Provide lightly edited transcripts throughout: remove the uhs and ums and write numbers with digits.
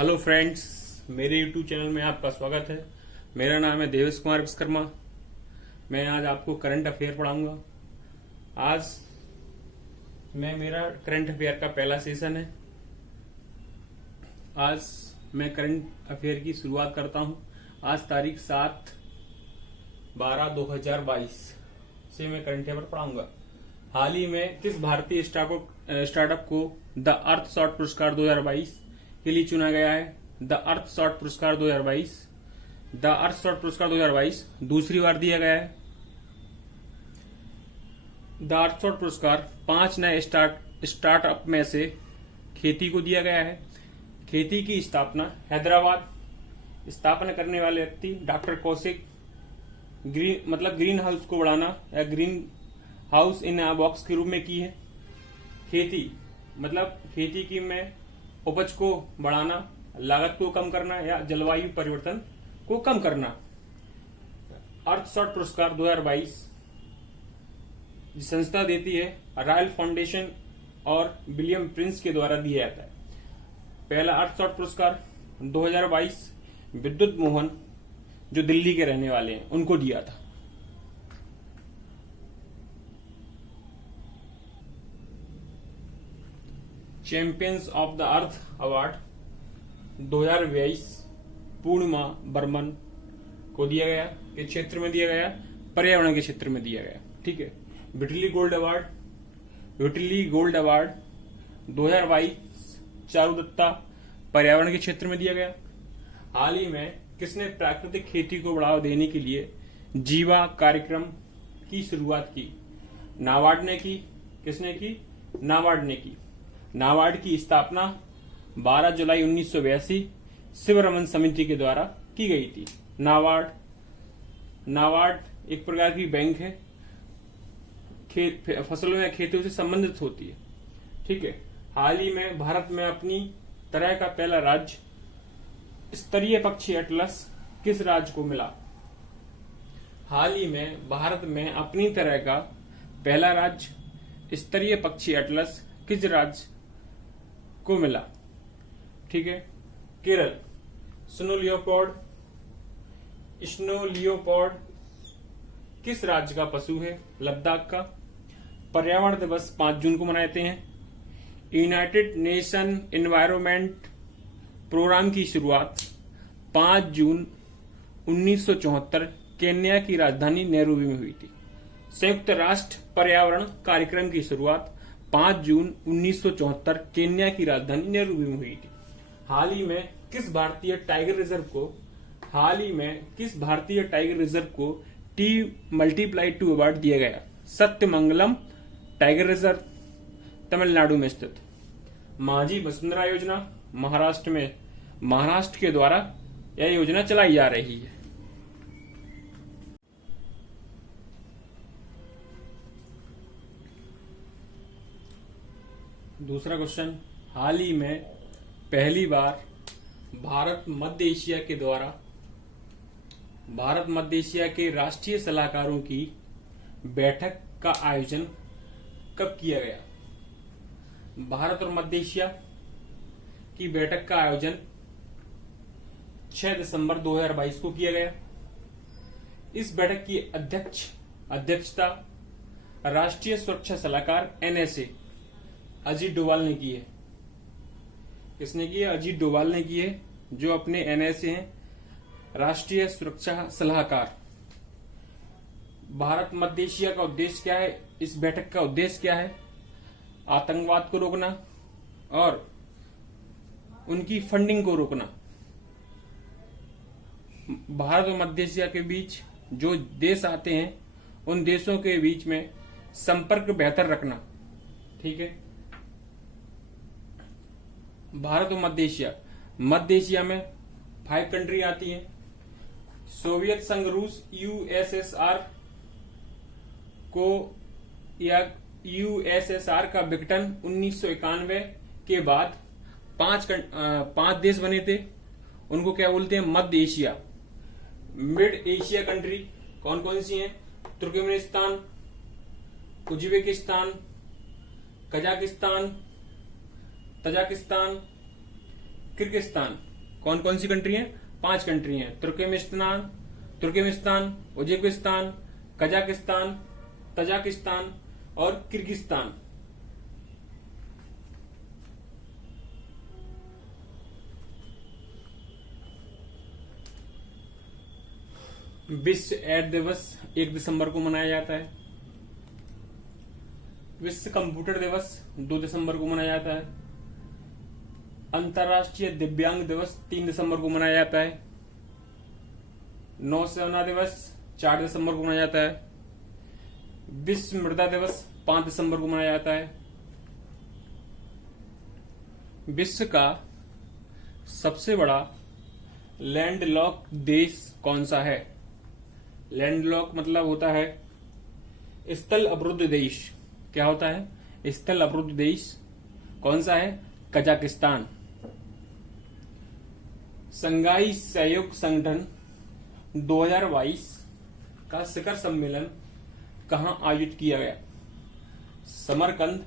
Hello friends, मेरे YouTube channel में आपका स्वागत है। मेरा नाम है देवेश कुमार विश्वकर्मा। मैं आज आपको करंट अफेयर पढ़ाऊंगा। आज मेरा करंट अफेयर का पहला सेशन है। आज मैं करंट अफेयर की शुरुआत करता हूं। आज तारीख 7/12/2022 से मैं करंट अफेयर पढ़ाऊंगा। हाल ही में किस भारतीय स्टार्टअप को द अर्थ शॉट पुरस्कार 2022 के लिए चुना गया है? द अर्थ शॉट पुरस्कार 2022 दूसरी बार दिया गया है। द अर्थ शॉट पुरस्कार 5 नए स्टार्टअप में से खेती को दिया गया है। खेती की स्थापना हैदराबाद, स्थापना करने वाले व्यक्ति डॉक्टर कौशिक। ग्रीन हाउस को बढ़ाना या ग्रीन हाउस इन बॉक्स के रूप में की है। खेती की में उपज को बढ़ाना, लागत को कम करना या जलवायु परिवर्तन को कम करना। अर्थ शॉट पुरस्कार 2022 संस्था देती है, रॉयल फाउंडेशन और विलियम प्रिंस के द्वारा दिया जाता है। पहला अर्थ शॉट पुरस्कार 2022 विद्युत मोहन, जो दिल्ली के रहने वाले हैं, उनको दिया था। Champions of the earth award 2022 पूर्णिमा बर्मन को दिया गया। किस क्षेत्र में दिया गया? पर्यावरण के क्षेत्र में दिया गया। ठीक है। विटली गोल्ड अवार्ड 2022 चारुदत्ता, पर्यावरण के क्षेत्र में दिया गया। हाल ही में किसने प्राकृतिक खेती को बढ़ावा देने के लिए जीवा कार्यक्रम की शुरुआत की? नाबार्ड ने की। किसने की? नाबार्ड ने की। नाबार्ड की स्थापना 12 जुलाई 1982 शिवरमन समिति के द्वारा की गई थी। नाबार्ड एक प्रकार की बैंक है, फसलों या खेतों से संबंधित होती है। ठीक है। हाल ही में भारत में अपनी तरह का पहला राज्य स्तरीय पक्षी एटलस किस राज्य को मिला? हाल ही में भारत में अपनी तरह का पहला राज्य स्तरीय पक्षी एटलस किस राज्य को मिला? ठीक है। केरल। स्नो लियोपॉर्ड किस राज्य का पशु है? लद्दाख का। पर्यावरण दिवस 5 जून को मनाए जाते हैं। यूनाइटेड नेशन एनवायरनमेंट प्रोग्राम की शुरुआत 5 जून 1974 केन्या की राजधानी नैरोबी में हुई थी। संयुक्त राष्ट्र पर्यावरण कार्यक्रम की शुरुआत 5 जून 1974 केन्या की राजधानी नैरोबी में हुई थी। हाल ही में किस भारतीय टाइगर रिजर्व को T+2 अवार्ड दिया गया? सत्यमंगलम टाइगर रिजर्व, तमिलनाडु में स्थित। माझी वसुंधरा योजना महाराष्ट्र के द्वारा यह योजना चलाई जा रही है। दूसरा क्वेश्चन, हाल ही में पहली बार भारत मध्य एशिया के राष्ट्रीय सलाहकारों की बैठक का आयोजन कब किया गया? भारत और मध्य एशिया की बैठक का आयोजन 6 दिसंबर 2022 को किया गया। इस बैठक की अध्यक्षता राष्ट्रीय सुरक्षा सलाहकार NSA अजीत डोभाल ने की है। किसने की है? अजीत डोभाल ने की है, जो अपने NSA हैं, राष्ट्रीय सुरक्षा सलाहकार। भारत मध्य एशिया का उद्देश्य क्या है? इस बैठक का उद्देश्य क्या है? आतंकवाद को रोकना और उनकी फंडिंग को रोकना। भारत और मध्य एशिया के बीच जो देश आते हैं, उन देशों के बीच में संपर्क बेहतर रखना। ठीक है। भारत और मध्य एशिया में 5 कंट्री आती हैं। सोवियत संघ, रूस, यूएसएसआर का विघटन 1991 के बाद 5 देश बने थे। उनको क्या बोलते हैं? मध्य एशिया। मिड एशिया कंट्री कौन कौन सी हैं? Turkmenistan, Uzbekistan, Kazakhstan, Tajikistan, Kyrgyzstan. कौन कौन सी कंट्री हैं? 5 कंट्री हैं, तुर्कमेनिस्तान, उज्बेकिस्तान, कजाकिस्तान, तजाकिस्तान और किर्गिस्तान। विश्व एड्स दिवस 1 दिसंबर को मनाया जाता है। विश्व कंप्यूटर दिवस 2 दिसंबर को मनाया जाता है। अंतर्राष्ट्रीय दिव्यांग दिवस 3 दिसंबर को मनाया जाता है। नौसेना दिवस 4 दिसंबर को मनाया जाता है। विश्व मृदा दिवस 5 दिसंबर को मनाया जाता है। विश्व का सबसे बड़ा लैंडलॉक देश कौन सा है? लैंडलॉक मतलब होता है स्थल अवरुद्ध देश। क्या होता है? स्थल अवरुद्ध देश। कौन सा है? कजाकिस्तान। संघाई सहयोग संगठन 2022 का शिखर सम्मेलन कहां आयोजित किया गया? समरकंद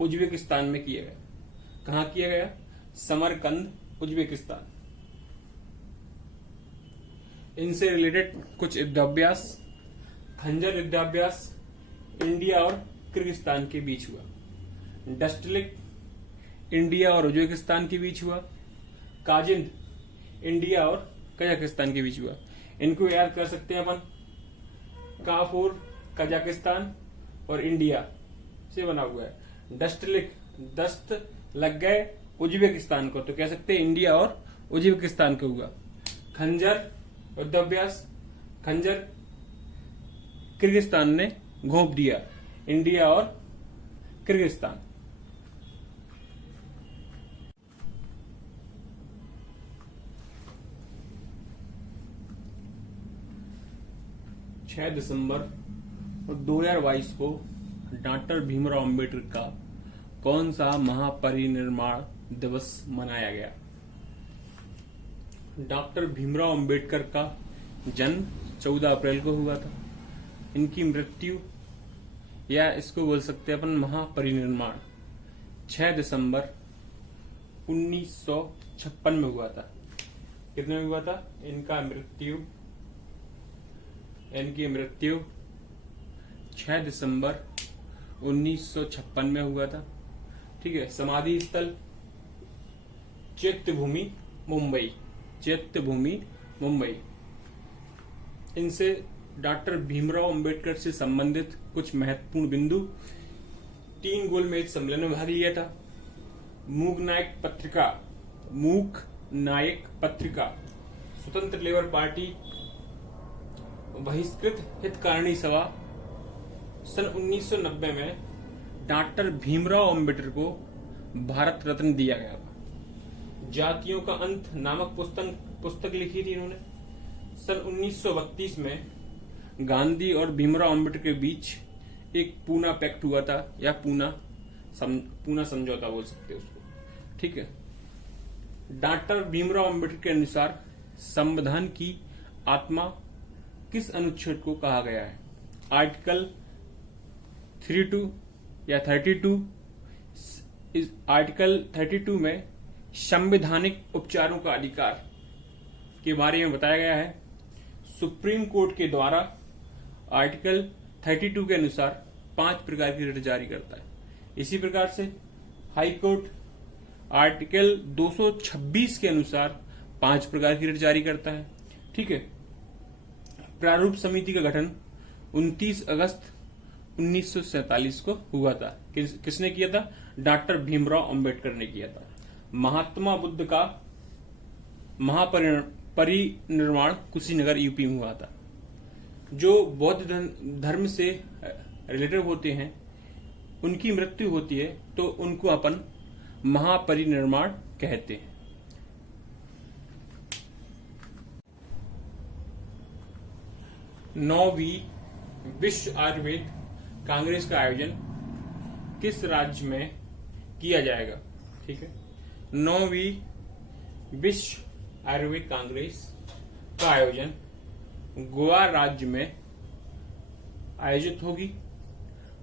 उज्बेकिस्तान में किया गया। कहां किया गया? समरकंद उज्बेकिस्तान। इनसे रिलेटेड कुछ युद्धाभ्यास। खंजर युद्धाभ्यास इंडिया और किर्गिस्तान के बीच हुआ। डस्टलिक इंडिया और उज्बेकिस्तान के बीच हुआ। काजिंद इंडिया और कजाकिस्तान के बीच हुआ। इनको याद कर सकते हैं अपन। काफूर कजाकिस्तान और इंडिया से बना हुआ है। डस्टलिक दस्त लग गए उज्बेकिस्तान को, तो कह सकते हैं इंडिया और उज्बेकिस्तान को हुआ। खंजर युद्धाभ्यास, खंजर किर्गिस्तान ने घोंप दिया, इंडिया और किर्गिस्तान। छह दिसंबर 2022 को डॉक्टर भीमराव अंबेडकर का कौन सा महापरिनिर्वाण दिवस मनाया गया? डॉक्टर भीमराव अंबेडकर का जन्म 14 अप्रैल को हुआ था। इनकी मृत्यु या इसको बोल सकते हैं अपन महापरिनिर्वाण 6 दिसंबर 1956 में हुआ था। कितने में हुआ था? इनकी मृत्यु 6 दिसंबर 1956 में हुआ था। ठीक है। समाधि स्थल चैत्यभूमि मुंबई। इनसे डॉक्टर भीमराव अंबेडकर से संबंधित कुछ महत्वपूर्ण बिंदु। 3 गोलमेज सम्मेलन में भाग लिया था। मूक नायक पत्रिका, स्वतंत्र लेबर पार्टी, बहिष्कृत हितकारिणी सभा। सन 1990 में डॉक्टर भीमराव अंबेडकर को भारत रत्न दिया गया था। जातियों का अंत नामक पुस्तक लिखी थी इन्होंने। सन 1932 में गांधी और भीमराव अंबेडकर के बीच एक पूना पैक्ट हुआ था, या पूना समझौता बोल सकते हैं उसको। ठीक है। डॉक्टर भीमराव अंबेडकर के अनुसार संविधान की आत्मा किस अनुच्छेद को कहा गया है? आर्टिकल 32 या 32। आर्टिकल 32 में संवैधानिक उपचारों का अधिकार के बारे में बताया गया है। सुप्रीम कोर्ट के द्वारा आर्टिकल 32 के अनुसार 5 प्रकार की रिट जारी करता है। इसी प्रकार से हाई कोर्ट आर्टिकल 226 के अनुसार 5 प्रकार की रिट जारी करता है। ठीक है। प्रारूप समिति का गठन 29 अगस्त 1947 को हुआ था। किसने किया था? डॉक्टर भीमराव अंबेडकर ने किया था। महात्मा बुद्ध का महापरिनिर्वाण कुशीनगर यूपी में हुआ था। जो बौद्ध धर्म से रिलेटेड होते हैं उनकी मृत्यु होती है तो उनको अपन महापरिनिर्वाण कहते हैं। नौवीं विश्व आयुर्वेद कांग्रेस का आयोजन किस राज्य में किया जाएगा? ठीक है। 9वीं विश्व आयुर्वेद कांग्रेस का आयोजन गोवा राज्य में आयोजित होगी।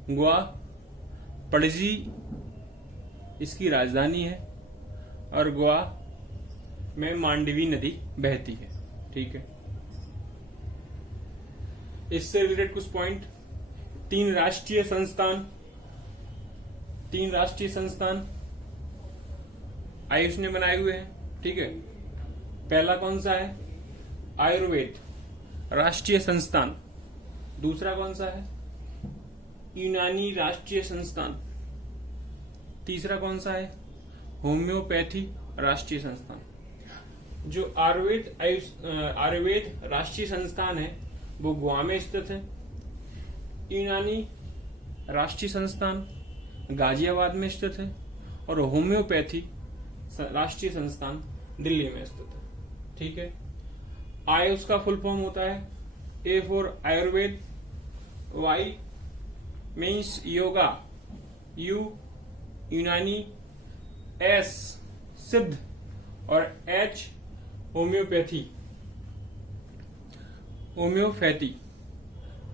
गोवा पणजी इसकी राजधानी है और गोवा में मांडवी नदी बहती है। ठीक है, इससे रिलेटेड कुछ पॉइंट। तीन राष्ट्रीय संस्थान आयुष ने बनाए हुए हैं। ठीक है, पहला कौन सा है? आयुर्वेद राष्ट्रीय संस्थान। दूसरा कौन सा है? यूनानी राष्ट्रीय संस्थान। तीसरा कौन सा है? होम्योपैथी राष्ट्रीय संस्थान। जो आयुर्वेद राष्ट्रीय संस्थान है वो गोवा में स्थित है। यूनानी राष्ट्रीय संस्थान गाजियाबाद में स्थित है और होम्योपैथी राष्ट्रीय संस्थान दिल्ली में स्थित है। ठीक है, आयुष का फुल फॉर्म होता है A for Ayurveda, Y means yoga, U Unani, S Siddha और एच होम्योपैथी।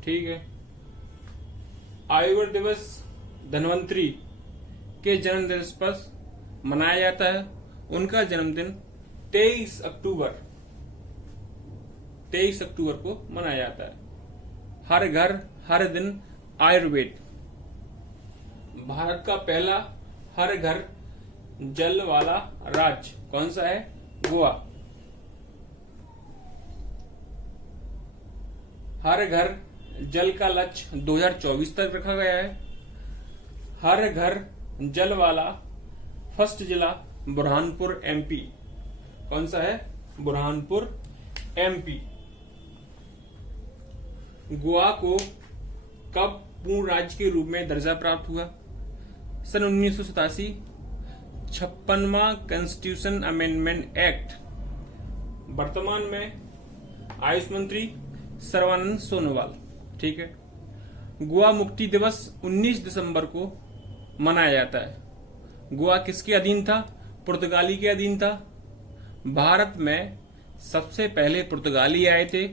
ठीक है, आयुर्वेद दिवस धन्वंतरी के जन्म दिवस पर मनाया जाता है। उनका जन्मदिन 23 अक्टूबर को मनाया जाता है। हर घर हर दिन आयुर्वेद। भारत का पहला हर घर जल वाला राज्य कौन सा है? गोवा। हर घर जल का लक्ष्य 2024 तक रखा गया है। हर घर जल वाला फर्स्ट जिला बुरहानपुर एमपी। कौन सा है? बुरहानपुर एमपी। गोवा को कब पूर्ण राज्य के रूप में दर्जा प्राप्त हुआ? सन 1987 56वां कॉन्स्टिट्यूशन अमेंडमेंट एक्ट। वर्तमान में आयुष मंत्री सर्बानंद सोनोवाल। ठीक है, गोवा मुक्ति दिवस 19 दिसंबर को मनाया जाता है। गोवा किसके अधीन था? पुर्तगाली के अधीन था। भारत में सबसे पहले पुर्तगाली आए थे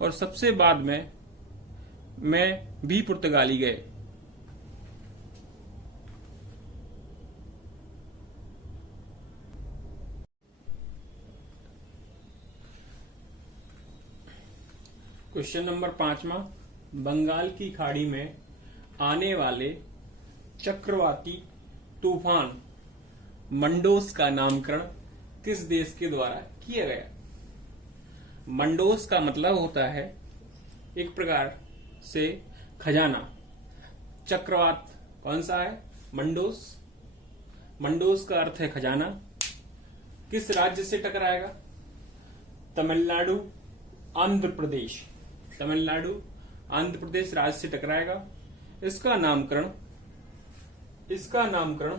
और सबसे बाद में भी पुर्तगाली गए। क्वेश्चन नंबर 5वां, बंगाल की खाड़ी में आने वाले चक्रवाती तूफान मंडोस का नामकरण किस देश के द्वारा किया गया? मंडोस का मतलब होता है एक प्रकार से खजाना। चक्रवात कौन सा है? मंडोस। मंडोस का अर्थ है खजाना। किस राज्य से टकराएगा? तमिलनाडु, आंध्र प्रदेश। तमिलनाडु, आंध्र प्रदेश राज्य से टकराएगा। इसका नामकरण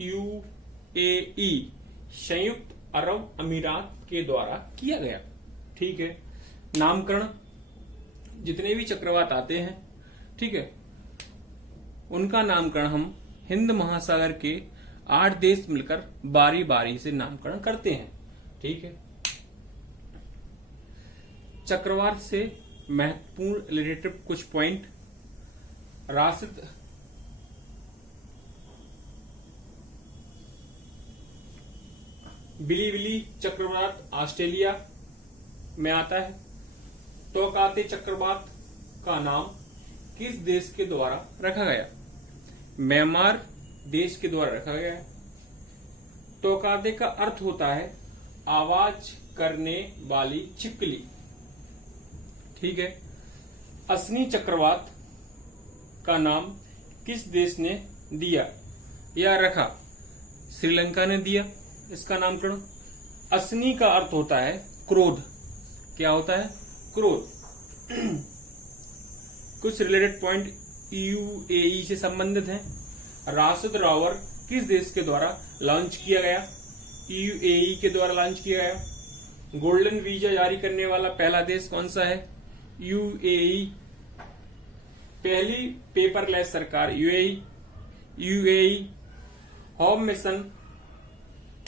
यूएई संयुक्त अरब अमीरात के द्वारा किया गया। ठीक है, नामकरण जितने भी चक्रवात आते हैं, ठीक है, उनका नामकरण हम हिंद महासागर के 8 देश मिलकर बारी बारी से नामकरण करते हैं। ठीक है, चक्रवात से महत्वपूर्ण रिलेटेड कुछ पॉइंट। राशिद बिलीबिली चक्रवात ऑस्ट्रेलिया में आता है। तोकाते चक्रवात का नाम किस देश के द्वारा रखा गया? म्यांमार देश के द्वारा रखा गया है। तोकाते का अर्थ होता है आवाज करने वाली छिपकली। ठीक है, असनी चक्रवात का नाम किस देश ने दिया या रखा? श्रीलंका ने दिया इसका नामकरण। असनी का अर्थ होता है क्रोध। क्या होता है? क्रोध। कुछ रिलेटेड पॉइंट यूएई से संबंधित हैं। राशिद रोवर किस देश के द्वारा लॉन्च किया गया? यूएई के द्वारा लॉन्च किया गया। गोल्डन वीजा जारी करने वाला पहला देश कौन सा है? यूएई। पहली पेपरलेस सरकार यूएई। होम मिशन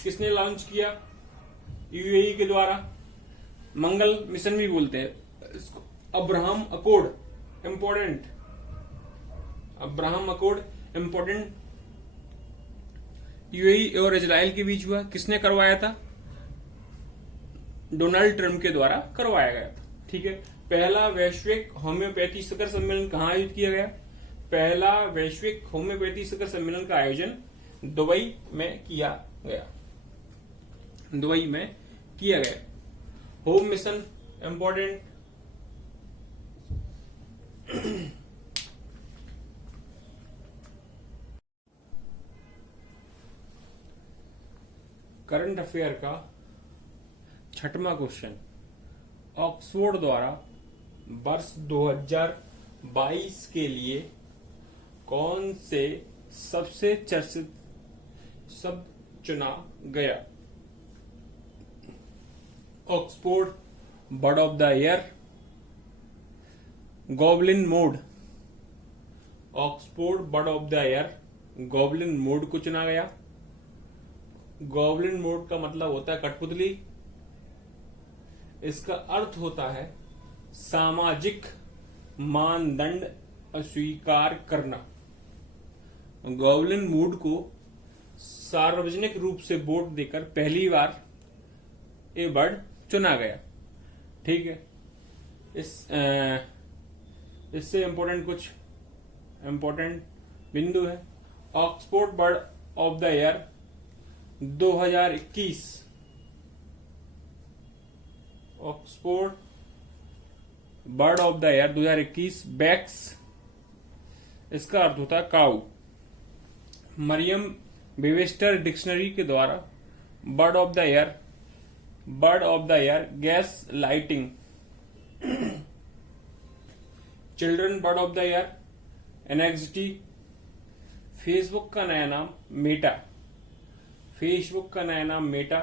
किसने लॉन्च किया? यूएई के द्वारा। मंगल मिशन भी बोलते हैं इसको। Abraham accord important. यूएई और इजराइल के बीच हुआ। किसने करवाया था? डोनाल्ड ट्रंप के द्वारा करवाया गया था। ठीक है। पहला वैश्विक होम्योपैथी शिखर सम्मेलन कहाँ आयोजित किया गया? पहला वैश्विक होम्योपैथी शिखर सम्मेलन का आयोजन दुबई में किया गया। दुबई में किया गया। Home mission important. Current affair का 6वां क्वेश्चन, ऑक्सफोर्ड द्वारा वर्ष 2022 के लिए कौन से सबसे चर्चित शब्द चुना गया? Oxford word of the year, goblin mode. Oxford word of the year goblin mode को चुना गया। गॉबलिन मोड का मतलब होता है कठपुतली। इसका अर्थ होता है सामाजिक मानदंड अस्वीकार करना। गॉबलिन मोड को सार्वजनिक रूप से वोट देकर पहली बार ये वर्ड चुना गया। ठीक है। इससे कुछ इंपॉर्टेंट बिंदु है। Oxford word of the year 2021, Oxford word of the year 2021 vax, इसका अर्थ होता है काऊ। मरियम वेबस्टर डिक्शनरी के द्वारा word of the year gas lighting. Children word of the year anxiety. Facebook का नया नाम मेटा। फेसबुक का नया नाम मेटा।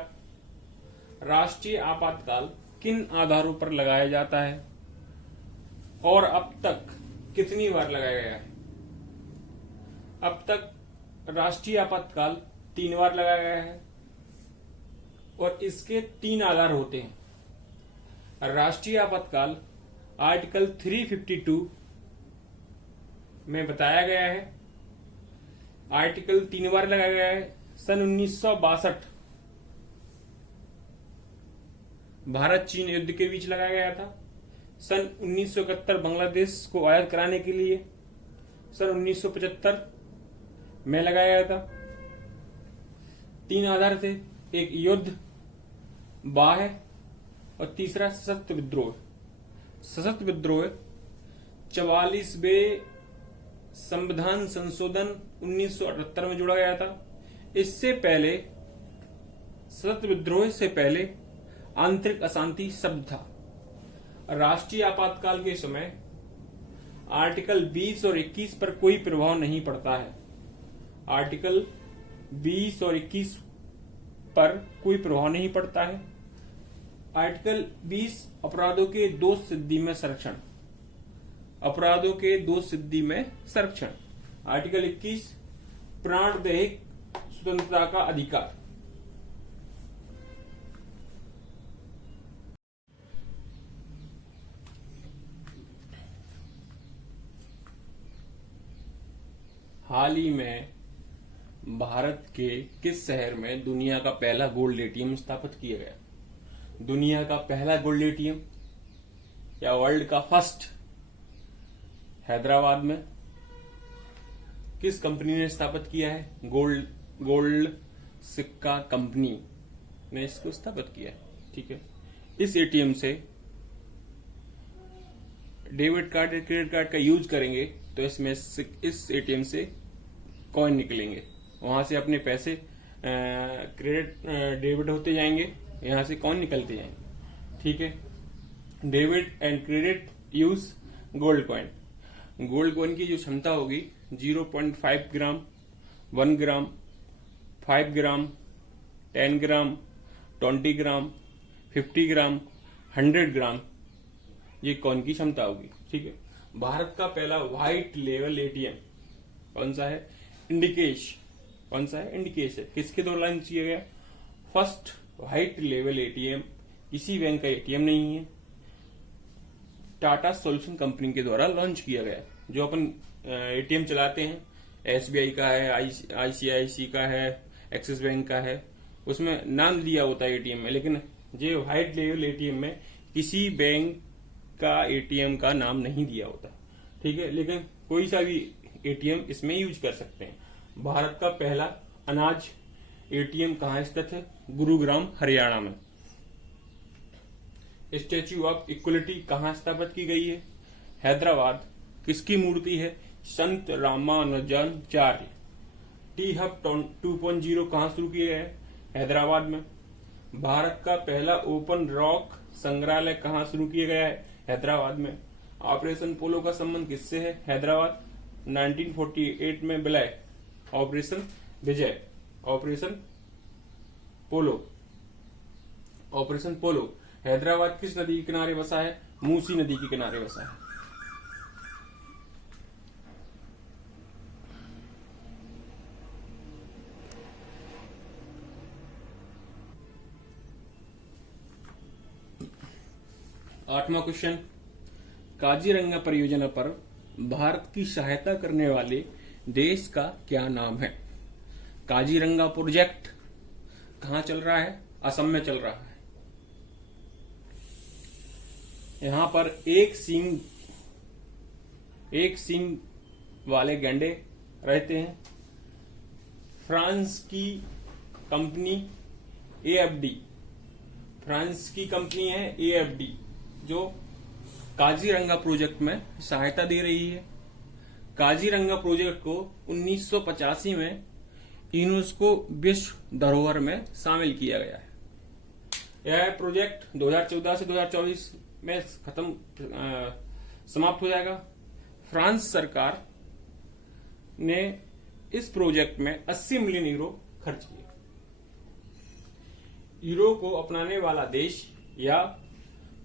राष्ट्रीय आपातकाल किन आधारों पर लगाया जाता है और अब तक कितनी बार लगाया गया है? अब तक राष्ट्रीय आपातकाल 3 बार लगाया गया है और इसके 3 आधार होते हैं। राष्ट्रीय आपातकाल आर्टिकल 352 में बताया गया है। आर्टिकल 3 बार लगाया गया है। सन 1962 भारत चीन युद्ध के बीच लगाया गया था। सन 1971 बांग्लादेश को आजाद कराने के लिए। सन 1975 में लगाया गया था। 3 आधार थे, एक युद्ध, बाह्य और तीसरा सशस्त्र विद्रोह। सशस्त्र विद्रोह 44वें संविधान संशोधन 1978 में जोड़ा गया था। इससे पहले, सशस्त्र विद्रोह से पहले आंतरिक अशांति शब्द था। राष्ट्रीय आपातकाल के समय आर्टिकल 20 और 21 पर कोई प्रभाव नहीं पड़ता है। आर्टिकल 20 और 21 पर कोई प्रभाव नहीं पड़ता है। आर्टिकल 20 अपराधों के दोष सिद्धि में संरक्षण। अपराधों के दोष सिद्धि में संरक्षण। आर्टिकल 21 प्राणदैहिक स्वतंत्रता का अधिकार। हाल ही में भारत के किस शहर में दुनिया का पहला गोल्ड एटीएम स्थापित किया गया? दुनिया का पहला गोल्ड एटीएम या वर्ल्ड का फर्स्ट हैदराबाद में। किस कंपनी ने स्थापित किया है? गोल्ड सिक्का कंपनी ने इसको स्थापित किया है। ठीक है। इस एटीएम से डेबिट कार्ड या क्रेडिट कार्ड का यूज करेंगे तो इसमें इस एटीएम से कॉइन निकलेंगे। वहां से अपने पैसे डेबिट होते जाएंगे, यहां से कॉइन निकलते जाएंगे। ठीक है। Debit and credit use gold coin. Gold coin की जो क्षमता होगी 0.5 ग्राम, 1 ग्राम, 5 ग्राम, 10 ग्राम, 20 ग्राम, 50 ग्राम, 100 ग्राम, ये कॉइन की क्षमता होगी। ठीक है। भारत का पहला व्हाइट लेवल एटीएम कौन सा है? इंडिकेश। कौन सा है? इंडिकेश है। किसके द्वारा लॉन्च किया गया? फर्स्ट व्हाइट लेवल एटीएम किसी बैंक का एटीएम नहीं है, टाटा सोल्यूशन कंपनी के द्वारा लॉन्च किया गया। जो अपन एटीएम चलाते हैं, एसबीआई का है, आईसीआईसी का है, एक्सिस बैंक का है, उसमें नाम दिया होता है एटीएम में, लेकिन जो हाइट लेवल एटीएम में किसी बैंक का एटीएम का नाम नहीं दिया होता, ठीक है। लेकिन कोई सा भी एटीएम इसमें यूज कर सकते हैं। भारत का पहला अनाज एटीएम कहाँ स्थित है? गुरुग्राम, हरियाणा में। स्टैच्यू ऑफ इक्वलिटी कहाँ स्थापित की गई है? हैदराबाद। किसकी मूर्ति है? संत रामानुजाचार्य। टी हब 2.0 कहाँ शुरू किया है? हैदराबाद में। भारत का पहला ओपन रॉक संग्रहालय कहाँ शुरू किया गया है? हैदराबाद में। ऑपरेशन पोलो का संबंध किससे है? हैदराबाद। 1948 में विलय ऑपरेशन विजय। ऑपरेशन पोलो हैदराबाद किस नदी के किनारे बसा है? मूसी नदी के किनारे बसा है। आठवां क्वेश्चन, काजीरंगा परियोजना पर भारत की सहायता करने वाले देश का क्या नाम है? काजीरंगा प्रोजेक्ट कहां चल रहा है? असम में चल रहा है। यहां पर एक सींग वाले गैंडे रहते हैं। फ्रांस की कंपनी एएफडी, फ्रांस की कंपनी है एएफडी, जो काजीरंगा प्रोजेक्ट में सहायता दे रही है। काजीरंगा प्रोजेक्ट को 1985 में यूनेस्को विश्व धरोहर में शामिल किया गया है। यह प्रोजेक्ट 2014 से 2024 में समाप्त हो जाएगा। फ्रांस सरकार ने इस प्रोजेक्ट में 80 मिलियन यूरो खर्च किए। यूरो को अपनाने वाला देश या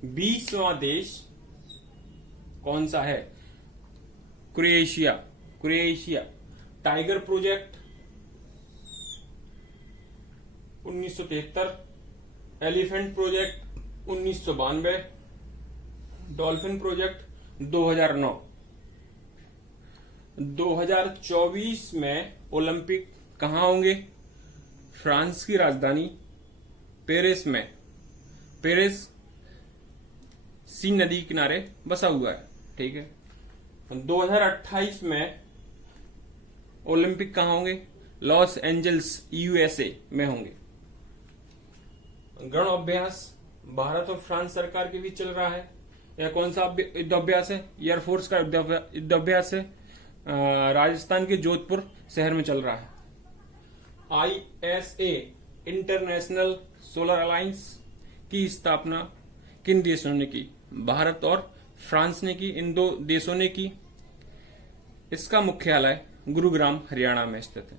20वां देश कौन सा है? Croatia. Tiger project 1973, elephant project 1992, dolphin project 2009। 2024 में ओलंपिक कहां होंगे? फ्रांस की राजधानी पेरिस में। पेरिस सीन नदी किनारे बसा हुआ है, ठीक है। 2028 में ओलंपिक कहां होंगे? लॉस एंजल्स यूएसए में होंगे। गण अभ्यास भारत और फ्रांस सरकार के बीच चल रहा है। यह कौन सा युद्धाभ्यास है? एयरफोर्स का युद्धाभ्यास है। राजस्थान के जोधपुर शहर में चल रहा है। आईएसए इंटरनेशनल सोलर अलायंस की स्थापना किन देशों ने की? भारत और फ्रांस ने की, इन दो देशों ने की। इसका मुख्यालय गुरुग्राम, हरियाणा में स्थित है।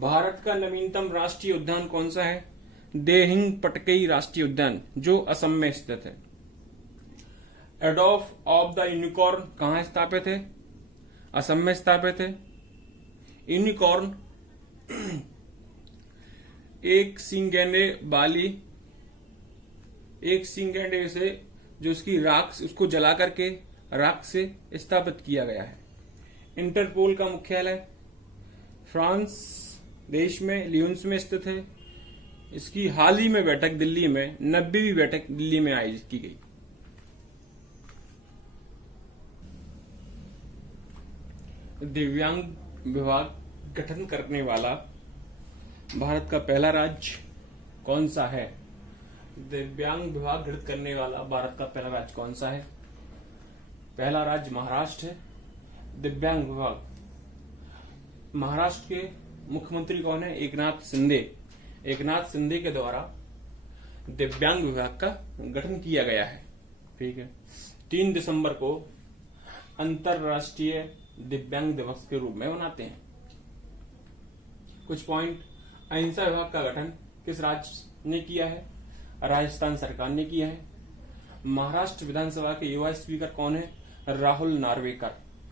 भारत का नवीनतम राष्ट्रीय उद्यान कौन सा है? देहिंग पटकई राष्ट्रीय उद्यान, जो असम में स्थित है। एडोफ ऑफ द यूनिकॉर्न कहां स्थापित है? असम में स्थापित है। यूनिकॉर्न एक सिंगेंडे से जो उसकी राख, उसको जला करके राख से स्थापित किया गया है। इंटरपोल का मुख्यालय फ्रांस देश में लियोन्स में स्थित है। इसकी हाल ही में बैठक दिल्ली में 90वीं बैठक दिल्ली में आयोजित की गई। दिव्यांग विभाग गठन करने वाला भारत का पहला राज्य कौन सा है? दिव्यांग विभाग गठित करने वाला भारत का पहला राज्य कौन सा है? पहला राज्य महाराष्ट्र है। दिव्यांग विभाग, महाराष्ट्र के मुख्यमंत्री कौन है? एकनाथ शिंदे के द्वारा दिव्यांग विभाग का गठन किया गया है, ठीक है। 3 दिसंबर को अंतरराष्ट्रीय दिव्यांग दिवस के रूप में मनाते हैं। कुछ पॉइंट, अहिंसा विभाग का गठन किस राज्य ने किया है? राजस्थान सरकार ने किया है। महाराष्ट्र विधानसभा के युवा स्पीकर कौन है? राहुल नार्वेकर।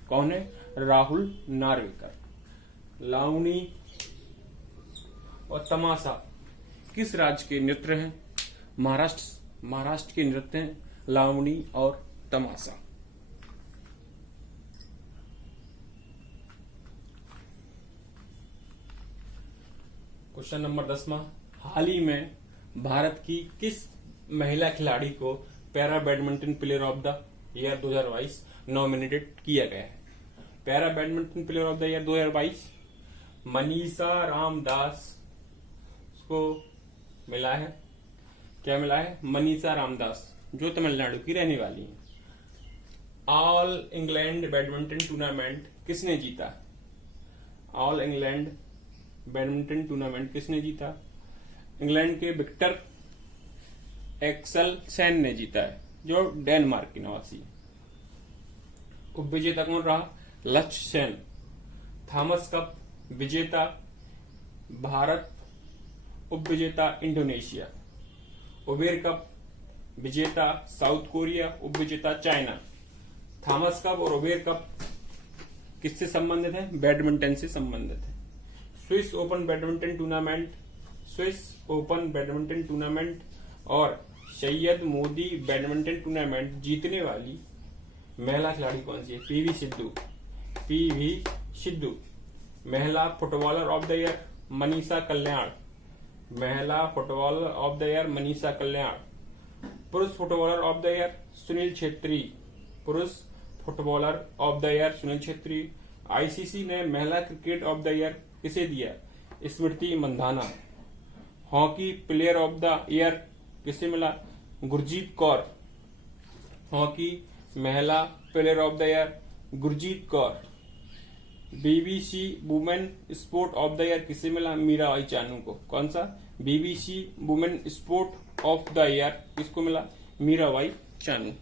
कौन है? राहुल नार्वेकर। लावनी और तमाशा किस राज्य के नृत्य हैं? महाराष्ट्र के नृत्य हैं लावनी और तमाशा। क्वेश्चन नंबर 10वां, हाल ही में भारत की किस महिला खिलाड़ी को para badminton player of the year 2022 nominated किया गया है? Para badminton player of the year 2022 Manisha Ramdas को मिला है। क्या मिला है? मनीषा रामदास, जो तमिलनाडु की रहने वाली है। ऑल इंग्लैंड बैडमिंटन टूर्नामेंट किसने जीता? ऑल इंग्लैंड बैडमिंटन टूर्नामेंट किसने जीता? इंग्लैंड के विक्टर एक्सेलसेन ने जीता है, जो डेनमार्क की निवासी है। उपविजेता कौन रहा? लक्ष्य सेन। थॉमस कप विजेता भारत, उपविजेता इंडोनेशिया। उबेर कप विजेता साउथ कोरिया, उपविजेता चाइना। थॉमस कप और उबेर कप किससे संबंधित है? बैडमिंटन से संबंधित है। स्विस ओपन बैडमिंटन टूर्नामेंट और सैयद मोदी बैडमिंटन टूर्नामेंट जीतने वाली महिला खिलाड़ी कौन सी है? पीवी सिद्धू। महिला footballer of the year Manisha Kalyan. महिला footballer of the year Manisha Kalyan. पुरुष footballer of the year Sunil Chhetri. पुरुष footballer of the year Sunil Chhetri. ICC ने महिला क्रिकेट ऑफ द ईयर किसे दिया? Smriti Mandhana. Hockey player of the year किसे मिला? गुरजीत कौर। हॉकी महिला player of the year Gurjeet Kaur. BBC women sport of the year किसे मिला? मीराबाई चानू को। कौन सा? BBC women sport of the year किसको मिला? मीराबाई चानू।